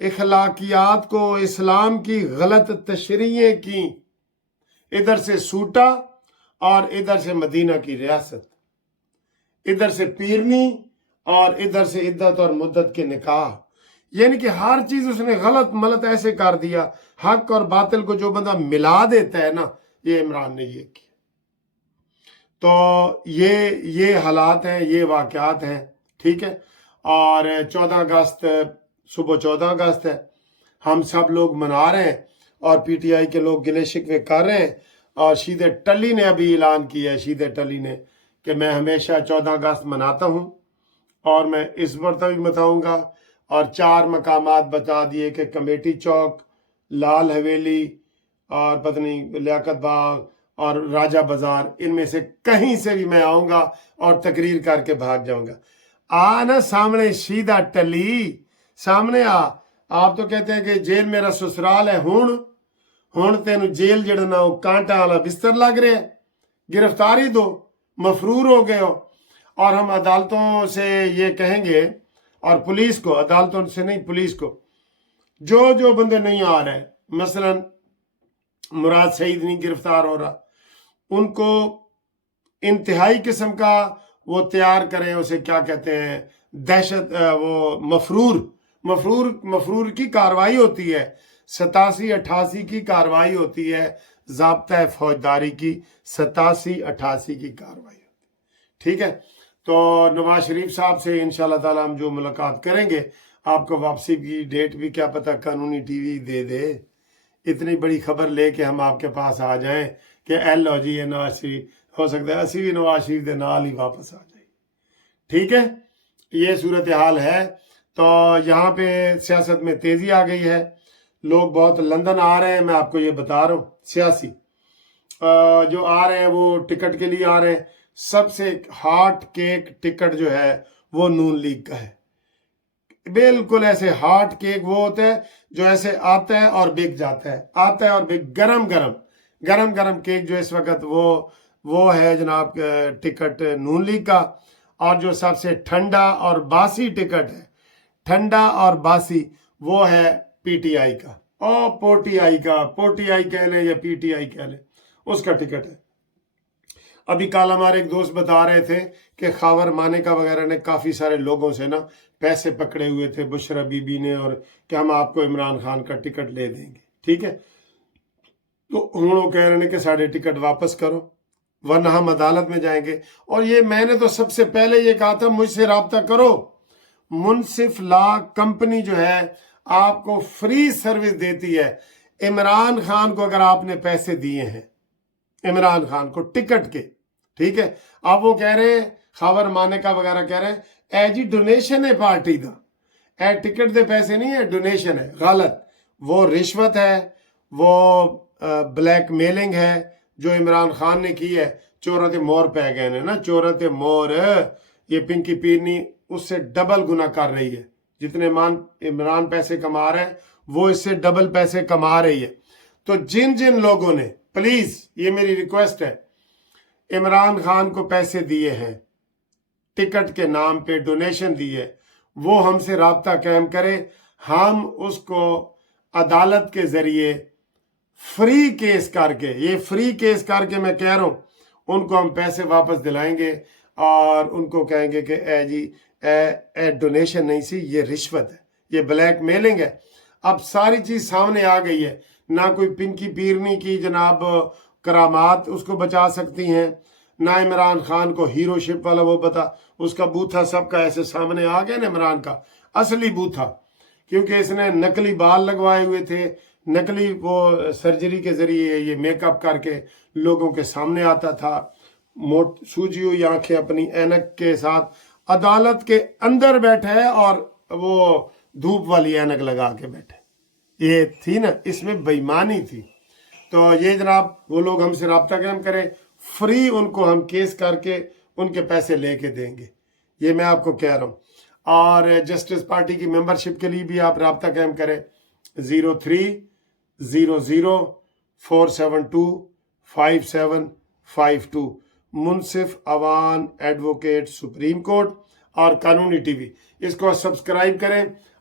اخلاقیات کو، اسلام کی غلط تشریحیں کی، ادھر سے سوٹا اور ادھر سے مدینہ کی ریاست، ادھر سے پیرنی اور ادھر سے عدت اور مدت کے نکاح، یعنی کہ ہر چیز اس نے غلط ملت ایسے کر دیا. حق اور باطل کو جو بندہ ملا دیتا ہے نا، یہ عمران نے یہ کیا. تو یہ حالات ہیں، یہ واقعات ہیں. ٹھیک ہے. اور 14 اگست صبح 14 اگست ہے، ہم سب لوگ منا رہے ہیں اور پی ٹی آئی کے لوگ گلے شکوے کر رہے ہیں. اور شید ٹلی نے ابھی اعلان کیا ہے، شید ٹلی نے، کہ میں ہمیشہ 14 اگست مناتا ہوں اور میں اس مرتبہ بھی بتاؤں گا. اور 4 مقامات بتا دیے کہ کمیٹی چوک، لال حویلی اور پتہ نہیں لیاقت باغ اور راجہ بازار، ان میں سے کہیں سے بھی میں آؤں گا اور تقریر کر کے بھاگ جاؤں گا. نا سامنے شیدہ ٹلی، سامنے آپ تو کہتے ہیں کہ جیل میرا سسرال ہے. ہون تینو جیل جڑا نا وہ کانٹا والا بستر لگ رہے ہے، گرفتاری دو، مفرور ہو گئے ہو. اور ہم عدالتوں سے یہ کہیں گے، اور پولیس کو، عدالتوں سے نہیں پولیس کو، جو بندے نہیں آ رہے، مثلا مراد سعید نہیں گرفتار ہو رہا، ان کو انتہائی قسم کا وہ تیار کریں، اسے کیا کہتے ہیں، دہشت، وہ مفرور کی کاروائی ہوتی ہے، 87-88 کی کاروائی ہوتی ہے، ضابطہ فوجداری کی 87-88 کی کاروائی ہوتی ہے. ٹھیک ہے. تو نواز شریف صاحب سے انشاءاللہ تعالی ہم جو ملاقات کریں گے، آپ کو واپسی کی ڈیٹ بھی کیا پتہ قانونی ٹی وی دے دے. اتنی بڑی خبر لے کے ہم آپ کے پاس آ جائیں کہ ایل او جی ہے نواز شریف، ہو سکتا ہے اسی بھی نواز شریف دے نال ہی واپس آ جائے. ٹھیک ہے. یہ صورتحال ہے. تو یہاں پہ سیاست میں تیزی آ گئی ہے، لوگ بہت لندن آ رہے ہیں، میں آپ کو یہ بتا رہا ہوں. سیاسی جو آ رہے ہیں وہ ٹکٹ کے لیے آ رہے ہیں. سب سے ہاٹ کیک ٹکٹ جو ہے وہ نون لیگ کا ہے. بالکل ایسے ہاٹ کیک وہ ہوتا ہے جو ایسے آتا ہے اور بک جاتا ہے، آتا ہے اور بک، گرم کیک جو اس وقت وہ ہے جناب ٹکٹ نون لیگ کا. اور جو سب سے ٹھنڈا اور باسی ٹکٹ ہے، ٹھنڈا اور باسی، وہ ہے پی ٹی آئی کا، اور پوٹی آئی کہہ لیں یا پی ٹی آئی کہہ لیں، اس کا ٹکٹ ہے. ابھی کل ہمارے ایک دوست بتا رہے تھے کہ خاور مانیکا وغیرہ نے کافی سارے لوگوں سے نا پیسے پکڑے ہوئے تھے، بشرا بی بی نے، اور کہ ہم آپ کو عمران خان کا ٹکٹ لے دیں گے. ٹھیک ہے. تو انہوں کہہ رہے ہیں کہ سارے ٹکٹ واپس کرو ورنہ ہم عدالت میں جائیں گے. اور یہ میں نے تو سب سے پہلے یہ کہا تھا، مجھ سے رابطہ کرو. منصف لا کمپنی جو ہے آپ کو فری سروس دیتی ہے. عمران خان کو اگر آپ نے پیسے دیے ہیں، عمران خان کو ٹکٹ کے، ٹھیک ہے، اب وہ کہہ رہے ہیں، خاور مانیکا وغیرہ کہہ رہے ہیں اے جی ڈونیشن ہے پارٹی دا، اے ٹکٹ دے پیسے نہیں ہے، ڈونیشن ہے. غلط. وہ رشوت ہے، وہ بلیک میلنگ ہے جو عمران خان نے کی ہے. چورت مور پہ گئے نا، چورت مور. یہ پنکی پیرنی اس سے ڈبل گنا کر رہی ہے. جتنے عمران پیسے کما رہے ہیں وہ اس سے ڈبل پیسے کما رہی ہے. تو جن لوگوں نے، پلیز یہ میری ریکویسٹ ہے، عمران خان کو پیسے دیے ہیں، ٹکٹ کے نام پہ ڈونیشن دیے، وہ ہم سے رابطہ قائم کرے. ہم اس کو عدالت کے ذریعے فری کیس کر کے، یہ فری کیس کر کے میں کہہ رہا ہوں، ان کو ہم پیسے واپس دلائیں گے اور ان کو کہیں گے کہ اے جی اے ڈونیشن نہیں سی، یہ رشوت ہے، یہ بلیک میلنگ ہے. اب ساری چیز سامنے آ گئی ہے. نہ کوئی پنکی پیرنی کی جناب کرامات اس کو بچا سکتی ہیں، نہ عمران خان کو ہیرو شپ والا وہ بتا، اس کا بوتھا سب کا ایسے سامنے آ گیا نا، عمران کا اصلی بوتھا، کیونکہ اس نے نقلی بال لگوائے ہوئے تھے، نقلی وہ سرجری کے ذریعے یہ میک اپ کر کے لوگوں کے سامنے آتا تھا، سوجی ہوئی آنکھیں اپنی اینک کے ساتھ عدالت کے اندر بیٹھے اور وہ دھوپ والی اینک لگا کے بیٹھے. یہ تھی نا، اس میں بےایمانی تھی. تو یہ جناب وہ لوگ ہم سے رابطہ قائم کریں، فری ان کو ہم کیس کر کے ان کے پیسے لے کے دیں گے. یہ میں آپ کو کہہ رہا ہوں. اور جسٹس پارٹی کی ممبرشپ کے لیے بھی آپ رابطہ قائم کریں، 0300472572 منصف اوان ایڈوکیٹ سپریم کورٹ اور قانونی ٹی وی. اس کو سبسکرائب کریں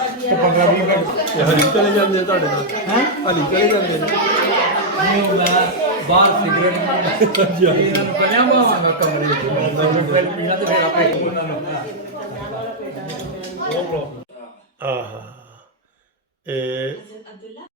ਹਰੀ ਚਲੇ ਜਾਂਦੇ ਆ ਤੁਹਾਡੇ ਨਾਲ ਹੈ ਹਰੀ ਚਲੇ ਜਾਂਦੇ ਨੇ ਨਹੀਂ ਮੈਂ ਬਾਹਰ ਸਿਗਰਟ ਇਹਨਾਂ ਨੂੰ ਪਹਿਲਾਂ ਬਾਵਾਂਗਾ ਕਮਰੇ ਵਿੱਚ ਫਿਰ ਪੀਣਾ ਤੇ ਫਿਰ ਆਪੇ ਉਹਨਾਂ ਨੂੰ ਆਹਾ